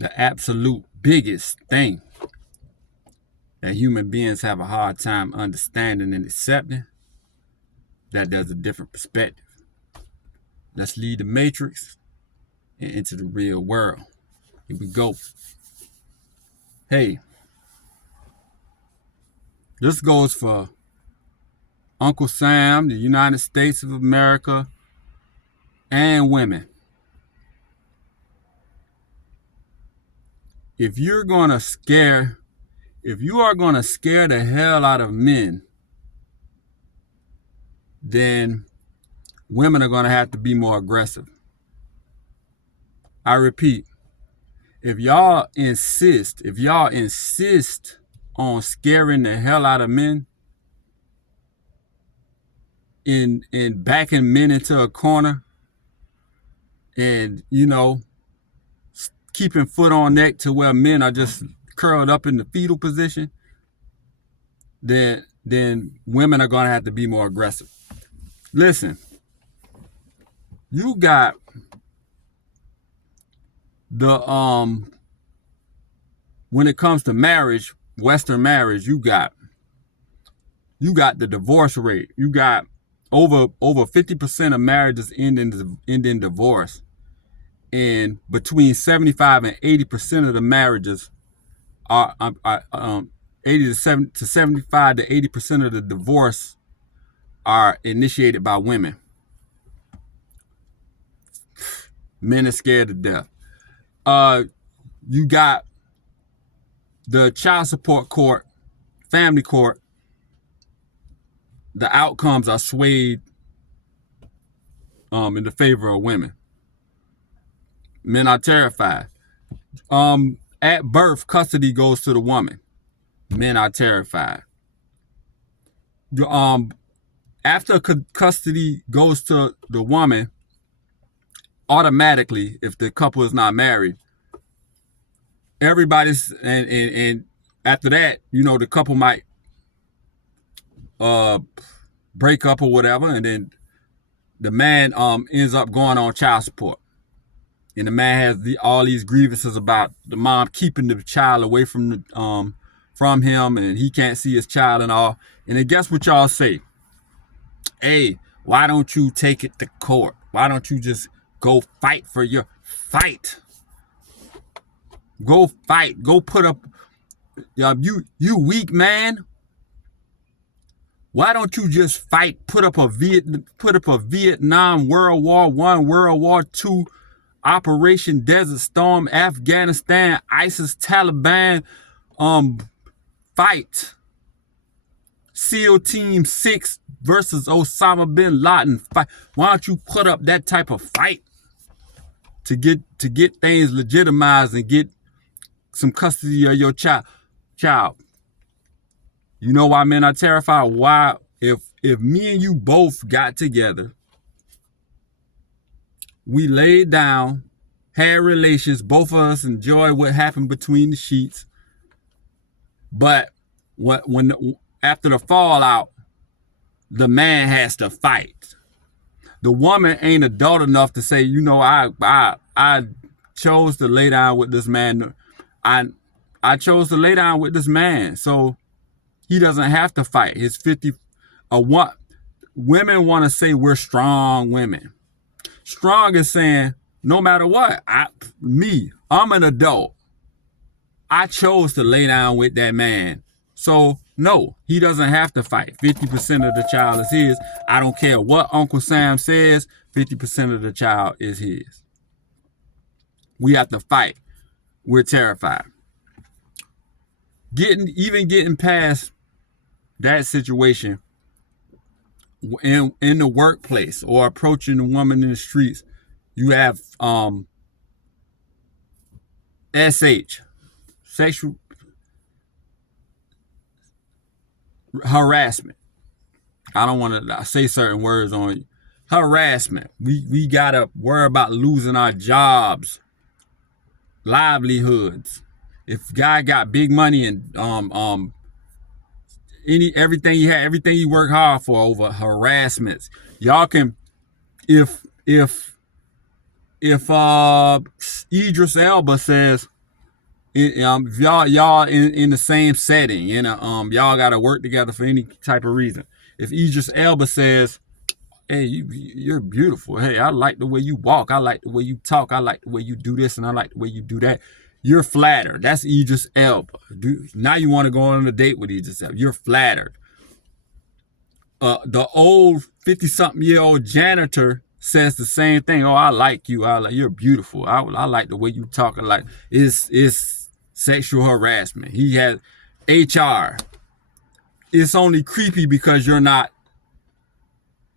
the absolute biggest thing that human beings have a hard time understanding and accepting, that there's a different perspective. Let's leave the matrix and into the real world. Here we go. Hey, this goes for Uncle Sam, the United States of America, and women. If you are going to scare the hell out of men, then women are going to have to be more aggressive. I repeat, if y'all insist on scaring the hell out of men, in backing men into a corner, and keeping foot on neck to where men are just curled up in the fetal position, then women are going to have to be more aggressive. Listen, you got the when it comes to marriage, Western marriage, you got the divorce rate. You got over 50% of marriages end in divorce, and between 75 and 80% of the marriages are 80 to 75 to 80% of the divorce are initiated by women. Men are scared to death. You got the child support court, family court. The outcomes are swayed in the favor of women. Men are terrified. At birth, custody goes to the woman. Men are terrified. After custody goes to the woman, automatically, if the couple is not married, everybody's and after that, the couple might break up or whatever, and then the man ends up going on child support, and the man has all these grievances about the mom keeping the child away from him, and he can't see his child and all. And then guess what y'all say? Hey, why don't you take it to court? Why don't you just go fight for your fight? Go fight. Go put up. You weak man. Why don't you just fight? Put up a Vietnam, World War I, World War II, Operation Desert Storm, Afghanistan, ISIS, Taliban, fight. SEAL Team 6 versus Osama bin Laden fight. Why don't you put up that type of fight to get things legitimized and get some custody of your child? You know why men are terrified? Why? If me and you both got together, we laid down, had relations, both of us enjoyed what happened between the sheets, but after the fallout, the man has to fight. The woman ain't adult enough to say, I chose to lay down with this man. I chose to lay down with this man, so he doesn't have to fight. His 50. Women want to say we're strong women. Strong is saying no matter what, I'm an adult. I chose to lay down with that man. So no, he doesn't have to fight. 50% of the child is his. I don't care what Uncle Sam says, 50% of the child is his. We have to fight. We're terrified. Getting past that situation in the workplace or approaching a woman in the streets, you have SH, sexual harassment. I don't want to say certain words on you. Harassment. We gotta worry about losing our jobs, livelihoods. If guy got big money and everything he had, everything he worked hard for, over harassments, y'all can, if Idris Elba says, If y'all in the same setting, y'all got to work together for any type of reason. If Idris Elba says, "Hey, you're beautiful. Hey, I like the way you walk. I like the way you talk. I like the way you do this, and I like the way you do that." You're flattered. That's Idris Elba. Now you want to go on a date with Idris Elba. You're flattered. The old 50-something-year-old janitor says the same thing. Oh, I like you. You're beautiful. I like the way you talk. I like it's sexual harassment. He has HR. It's only creepy because you're not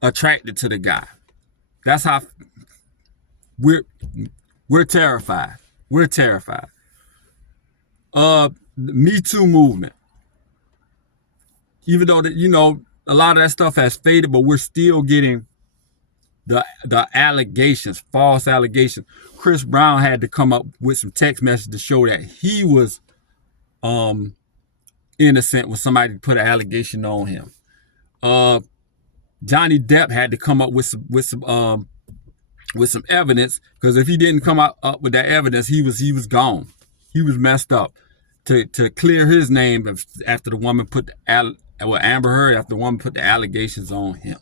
attracted to the guy. That's how we're terrified. We're terrified. Me Too movement. Even though a lot of that stuff has faded, but we're still getting the allegations, false allegations. Chris Brown had to come up with some text messages to show that he was innocent when somebody put an allegation on him. Johnny Depp had to come up with some evidence, because if he didn't come up with that evidence, he was gone. He was messed up. To clear his name after the woman put Amber Heard, after the woman put the allegations on him.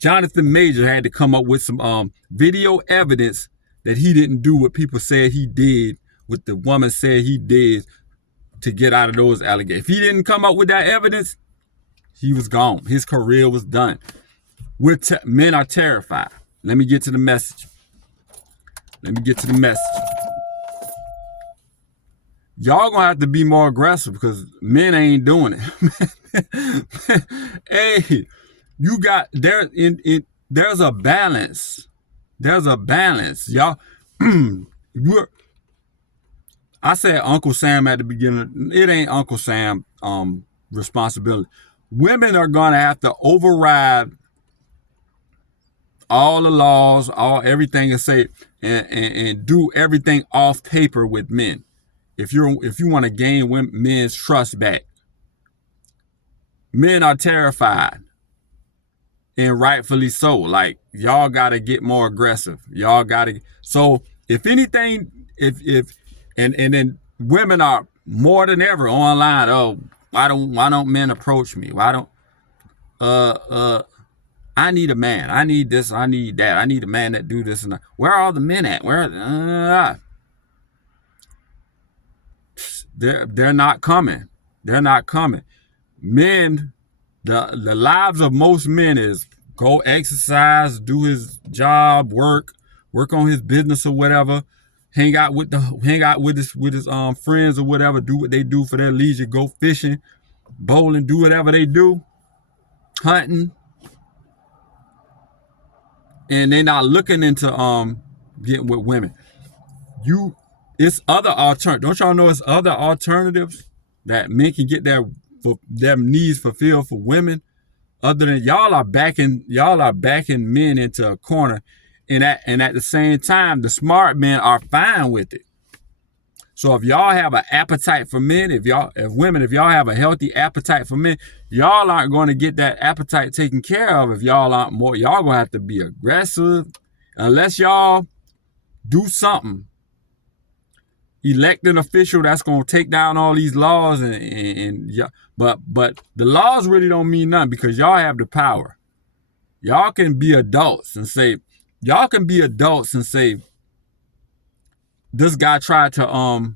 Jonathan Major had to come up with some video evidence that he didn't do what people said he did, what the woman said he did, to get out of those allegations. If he didn't come up with that evidence, he was gone. His career was done. Men are terrified. Let me get to the message. Y'all gonna have to be more aggressive because men ain't doing it. Hey, you got there's a balance. There's a balance, y'all. I said Uncle Sam at the beginning. It ain't Uncle Sam responsibility. Women are gonna have to override all the laws, everything, and say and do everything off paper with men. If you want to gain men's trust back. Men are terrified, and rightfully so. Like, y'all got to get more aggressive. Y'all got to. So if anything, and then women are more than ever online. Oh, why don't men approach me? Why don't I need a man. I need this. I need that. I need a man that do this and that. Where are all the men at? They're not coming. They're not coming. Men, the lives of most men is go exercise, do his job, work on his business or whatever, hang out with his friends or whatever, do what they do for their leisure, go fishing, bowling, do whatever they do, hunting, and they're not looking into getting with women. It's other alternatives. Don't y'all know it's other alternatives that men can get their needs fulfilled for women, other than y'all are backing men into a corner, and at the same time the smart men are fine with it. So if y'all have an appetite for men, if y'all have a healthy appetite for men, y'all aren't going to get that appetite taken care of if y'all aren't more. Y'all gonna have to be aggressive, unless y'all do something. Elect an official that's gonna take down all these laws but the laws really don't mean nothing, because y'all have the power. Y'all can be adults and say, this guy tried to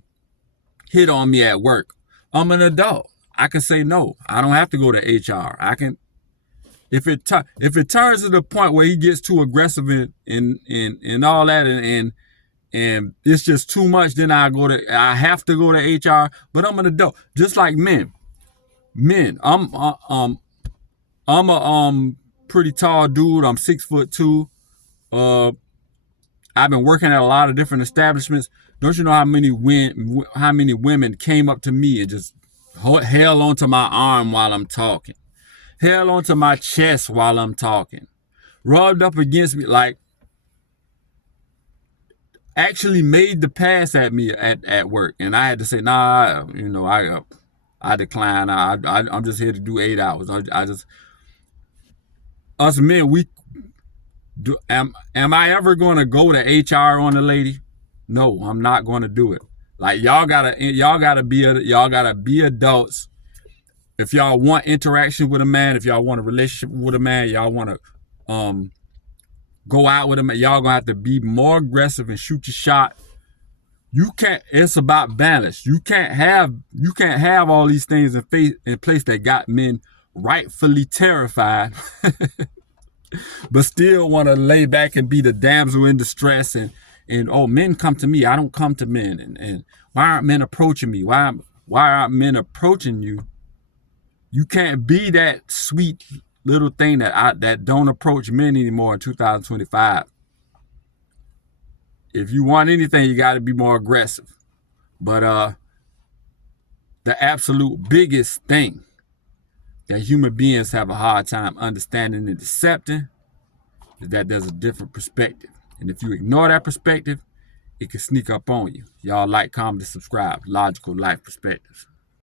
hit on me at work. I'm an adult. I can say no. I don't have to go to HR. I can, if it turns to the point where he gets too aggressive and all that and it's just too much, then I have to go to HR. But I'm an adult, just like men. I'm a pretty tall dude. I'm 6'2". I've been working at a lot of different establishments. Don't you know how many women came up to me and just held onto my arm while I'm talking, held onto my chest while I'm talking, rubbed up against me, like actually made the pass at me at work, and I had to say, nah, I decline. I'm just here to do 8 hours. Us men, am I ever going to go to HR on the lady? No, I'm not going to do it. Like y'all gotta be adults. If y'all want interaction with a man, if y'all want a relationship with a man, y'all want to go out with him, y'all gonna have to be more aggressive and shoot your shot. You can't. It's about balance. You can't have all these things in place that got men rightfully terrified, but still want to lay back and be the damsel in distress and oh, men come to me, I don't come to men, and why aren't men approaching me? Why aren't men approaching you? You can't be that sweet little thing that don't approach men anymore in 2025. If you want anything, you got to be more aggressive. But the absolute biggest thing that human beings have a hard time understanding and accepting is that there's a different perspective. And if you ignore that perspective, it can sneak up on you. Y'all like, comment, and subscribe. Logical Life Perspectives.